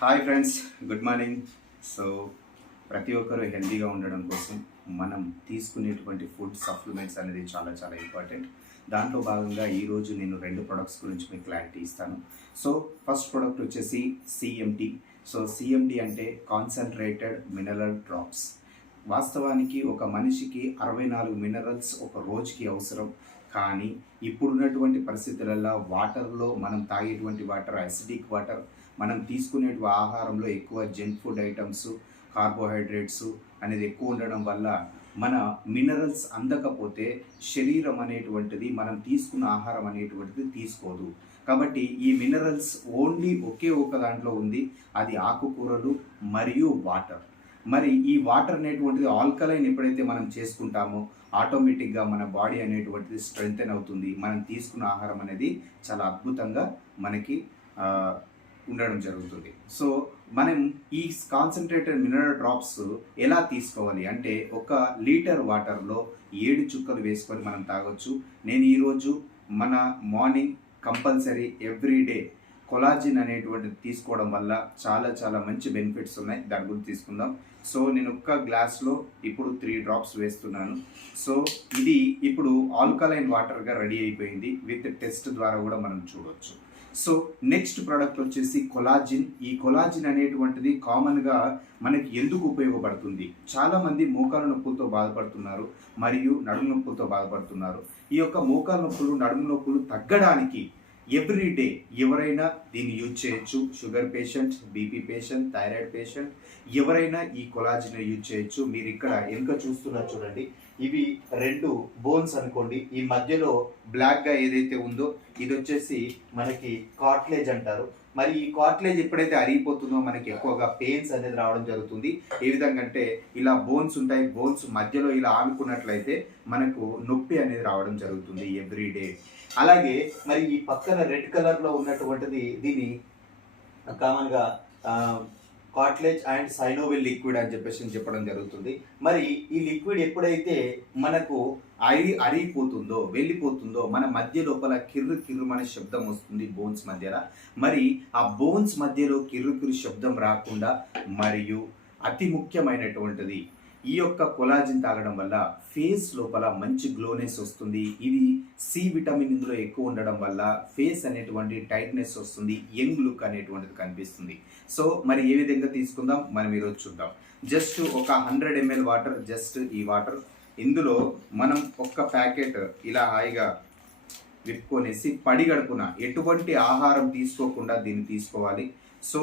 Hi friends, good morning. So ప్రతి ఒక్కరూ హెల్తీగా ఉండడం కోసం మనం తీసుకునేటువంటి ఫుడ్ సప్లిమెంట్స్ అనేది చాలా చాలా ఇంపార్టెంట్. దాంట్లో భాగంగా ఈరోజు నేను రెండు ప్రొడక్ట్స్ గురించి మీకు క్లారిటీ ఇస్తాను. సో ఫస్ట్ ప్రొడక్ట్ వచ్చేసి సిఎంటి. సో సిఎండి అంటే కాన్సన్ట్రేటెడ్ మినరల్ డ్రాప్స్. వాస్తవానికి ఒక మనిషికి 64 మినరల్స్ ఒక రోజుకి అవసరం. కానీ ఇప్పుడున్నటువంటి పరిస్థితులలో వాటర్లో మనం తాగేటువంటి వాటర్ అసిడిక్ వాటర్, మనం తీసుకునే ఆహారంలో ఎక్కువ జంక్ ఫుడ్ ఐటమ్స్, కార్బోహైడ్రేట్స్ అనేది ఎక్కువ ఉండడం వల్ల మన మినరల్స్ అందకపోతే శరీరం అనేటువంటిది మనం తీసుకున్న ఆహారం అనేటువంటిది తీసుకోదు. కాబట్టి ఈ మినరల్స్ ఓన్లీ ఒకే ఒక దాంట్లో ఉంది, అది ఆకుకూరలు మరియు వాటర్. మరి ఈ వాటర్ అనేటువంటిది ఆల్కలైన్ ఎప్పుడైతే మనం చేసుకుంటామో ఆటోమేటిక్గా మన బాడీ అనేటువంటిది స్ట్రెంగ్తెన్ అవుతుంది. మనం తీసుకున్న ఆహారం అనేది చాలా అద్భుతంగా మనకి ఉండడం జరుగుతుంది. సో మనం ఈ కాన్సన్ట్రేటెడ్ మినరల్ డ్రాప్స్ ఎలా తీసుకోవాలి అంటే, ఒక లీటర్ వాటర్లో 7 చుక్కలు వేసుకొని మనం తాగొచ్చు. నేను ఈరోజు మన మార్నింగ్ కంపల్సరీ ఎవ్రీడే కొలాజిన్ అనేటువంటిది తీసుకోవడం వల్ల చాలా చాలా మంచి బెనిఫిట్స్ ఉన్నాయి. దాని గురించి తీసుకుందాం. సో నేను ఒక్క గ్లాస్లో ఇప్పుడు 3 డ్రాప్స్ వేస్తున్నాను. సో ఇది ఇప్పుడు ఆల్కలైన్ వాటర్గా రెడీ అయిపోయింది. విత్ టెస్ట్ ద్వారా కూడా మనం చూడవచ్చు. సో నెక్స్ట్ ప్రోడక్ట్ వచ్చేసి కొలాజిన్. ఈ కొలాజిన్ అనేటువంటిది కామన్గా మనకి ఎందుకు ఉపయోగపడుతుంది? చాలామంది మోకాలు నొప్పులతో బాధపడుతున్నారు మరియు నడుము నొప్పులతో బాధపడుతున్నారు. ఈ యొక్క మోకాలు నొప్పులు, నడుము నొప్పులు తగ్గడానికి ఎవ్రీడే ఎవరైనా దీన్ని యూజ్ చేయొచ్చు. Sugar patient, BP patient, thyroid patient ఎవరైనా ఈ కొలాజిన్ యూజ్ చేయొచ్చు. మీరు ఇక్కడ వెనుక చూస్తున్నారు చూడండి, ఇవి 2 బోన్స్ అనుకోండి. ఈ మధ్యలో బ్లాక్గా ఏదైతే ఉందో ఇది వచ్చేసి మనకి కార్ట్లేజ్ అంటారు. మరి ఈ కార్ట్లేజ్ ఎప్పుడైతే అరిగిపోతుందో మనకి ఎక్కువగా పెయిన్స్ అనేది రావడం జరుగుతుంది. ఏ విధంగా అంటే ఇలా బోన్స్ ఉంటాయి, బోన్స్ మధ్యలో ఇలా ఆనుకున్నట్లయితే మనకు నొప్పి అనేది రావడం జరుగుతుంది ఎవ్రీడే. అలాగే మరి ఈ పక్కన రెడ్ కలర్లో ఉన్నటువంటిది దీన్ని కామన్గా కార్ట్లేజ్ అండ్ సైనోవిల్ లిక్విడ్ అని చెప్పేసి చెప్పడం జరుగుతుంది. మరి ఈ లిక్విడ్ ఎప్పుడైతే మనకు అరిగిపోతుందో, వెళ్ళిపోతుందో, మన మధ్య లోపల కిర్రు కిర్రు అనే శబ్దం వస్తుంది బోన్స్ మధ్యలో. మరి ఆ బోన్స్ మధ్యలో కిర్రు కిర్రు శబ్దం రాకుండా మరియు అతి ముఖ్యమైనటువంటిది ఈ యొక్క కొలాజిన్ తాగడం వల్ల ఫేస్ లోపల మంచి గ్లోనెస్ వస్తుంది. ఇది సి విటమిన్ ఇందులో ఎక్కువ ఉండడం వల్ల ఫేస్ అనేటువంటి టైట్నెస్ వస్తుంది, యంగ్ లుక్ అనేటువంటిది కనిపిస్తుంది. సో మరి ఏ విధంగా తీసుకుందాం మనం ఈరోజు చూద్దాం. జస్ట్ ఒక 100 ml వాటర్, జస్ట్ ఈ వాటర్ ఇందులో మనం ఒక్క ప్యాకెట్ ఇలా హాయిగా విప్పుకొనేసి పడిగడుపున ఎటువంటి ఆహారం తీసుకోకుండా దీన్ని తీసుకోవాలి. సో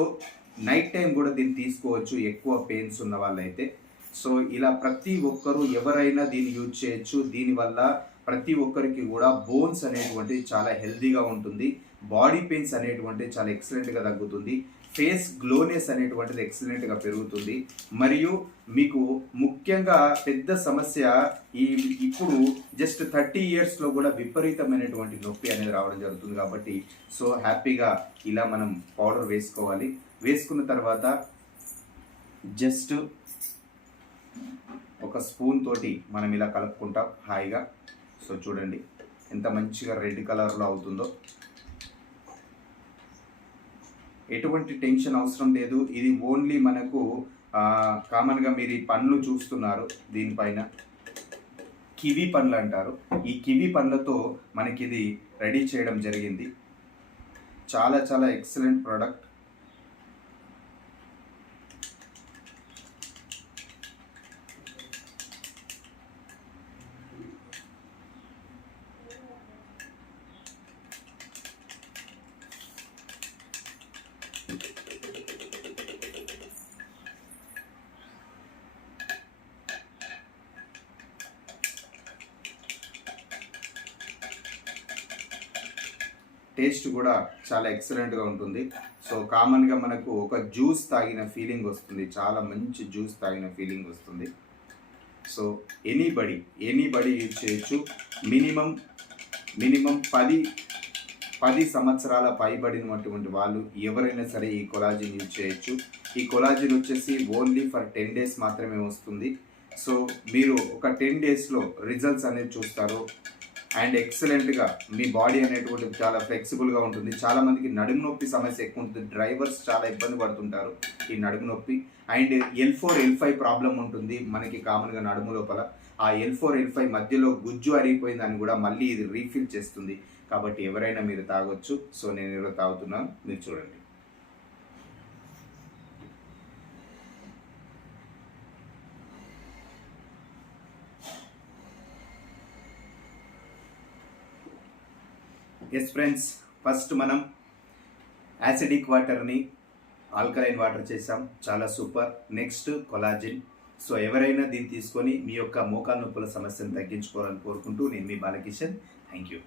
నైట్ టైం కూడా దీన్ని తీసుకోవచ్చు ఎక్కువ పెయిన్స్ ఉన్న వాళ్ళైతే. సో ఇలా ప్రతి ఒక్కరూ ఎవరైనా దీన్ని యూజ్ చేయొచ్చు. దీనివల్ల ప్రతి ఒక్కరికి కూడా బోన్స్ అనేటువంటిది చాలా హెల్తీగా ఉంటుంది, బాడీ పెయిన్స్ అనేటువంటిది చాలా ఎక్సలెంట్గా తగ్గుతుంది, ఫేస్ గ్లోనెస్ అనేటువంటిది ఎక్సలెంట్గా పెరుగుతుంది. మరియు మీకు ముఖ్యంగా పెద్ద సమస్య ఇప్పుడు జస్ట్ 30 yearsలో కూడా విపరీతమైనటువంటి నొప్పి అనేది రావడం జరుగుతుంది. కాబట్టి సో హ్యాపీగా ఇలా మనం పౌడర్ వేసుకోవాలి. వేసుకున్న తర్వాత జస్ట్ ఒక స్పూన్ తోటి మనం ఇలా కలుపుకుంటాం హాయిగా. సో చూడండి ఎంత మంచిగా రెడ్ కలర్లో అవుతుందో. ఎటువంటి టెన్షన్ అవసరం లేదు. ఇది ఓన్లీ మనకు కామన్గా మీరు ఈ పండ్లు చూస్తున్నారు, దీనిపైన కివి పండ్లు అంటారు. ఈ కివి పండ్లతో మనకి ఇది రెడీ చేయడం జరిగింది. చాలా చాలా ఎక్సలెంట్ ప్రోడక్ట్. టేస్ట్ కూడా చాలా ఎక్సలెంట్గా ఉంటుంది. సో కామన్గా మనకు ఒక జ్యూస్ తాగిన ఫీలింగ్ వస్తుంది, చాలా మంచి జ్యూస్ తాగిన ఫీలింగ్ వస్తుంది. సో ఎనీబడి యూజ్ చేయొచ్చు. మినిమం 10 సంవత్సరాల పైబడినటువంటి వాళ్ళు ఎవరైనా సరే ఈ కొలాజిన్ యూజ్ చేయొచ్చు. ఈ కొలాజిన్ వచ్చేసి ఓన్లీ ఫర్ 10 days మాత్రమే వస్తుంది. సో మీరు ఒక 10 daysలో రిజల్ట్స్ అనేది చూస్తారు. అండ్ ఎక్సలెంట్గా మీ బాడీ అనేటువంటిది చాలా ఫ్లెక్సిబుల్గా ఉంటుంది. చాలామందికి నడుము నొప్పి సమస్య ఎక్కువ ఉంటుంది. డ్రైవర్స్ చాలా ఇబ్బంది పడుతుంటారు ఈ నడుము నొప్పి. అండ్ L4, L5 ప్రాబ్లం ఉంటుంది మనకి కామన్గా నడుము లోపల. ఆ L4, L5 మధ్యలో గుజ్జు అరిగిపోయిందని కూడా మళ్ళీ ఇది రీఫిల్ చేస్తుంది. కాబట్టి ఎవరైనా మీరు తాగొచ్చు. సో నేను ఈరోజు తాగుతున్నాను, మీరు చూడండి. ఎస్ ఫ్రెండ్స్, ఫస్ట్ మనం యాసిడిక్ వాటర్ని ఆల్కలైన్ వాటర్ చేసాం, చాలా సూపర్. Next collagen. సో ఎవరైనా దీన్ని తీసుకొని మీ యొక్క మోకాలు నొప్పుల సమస్యను తగ్గించుకోవాలని కోరుకుంటూ నేను మీ బాలకిషన్. Thank you.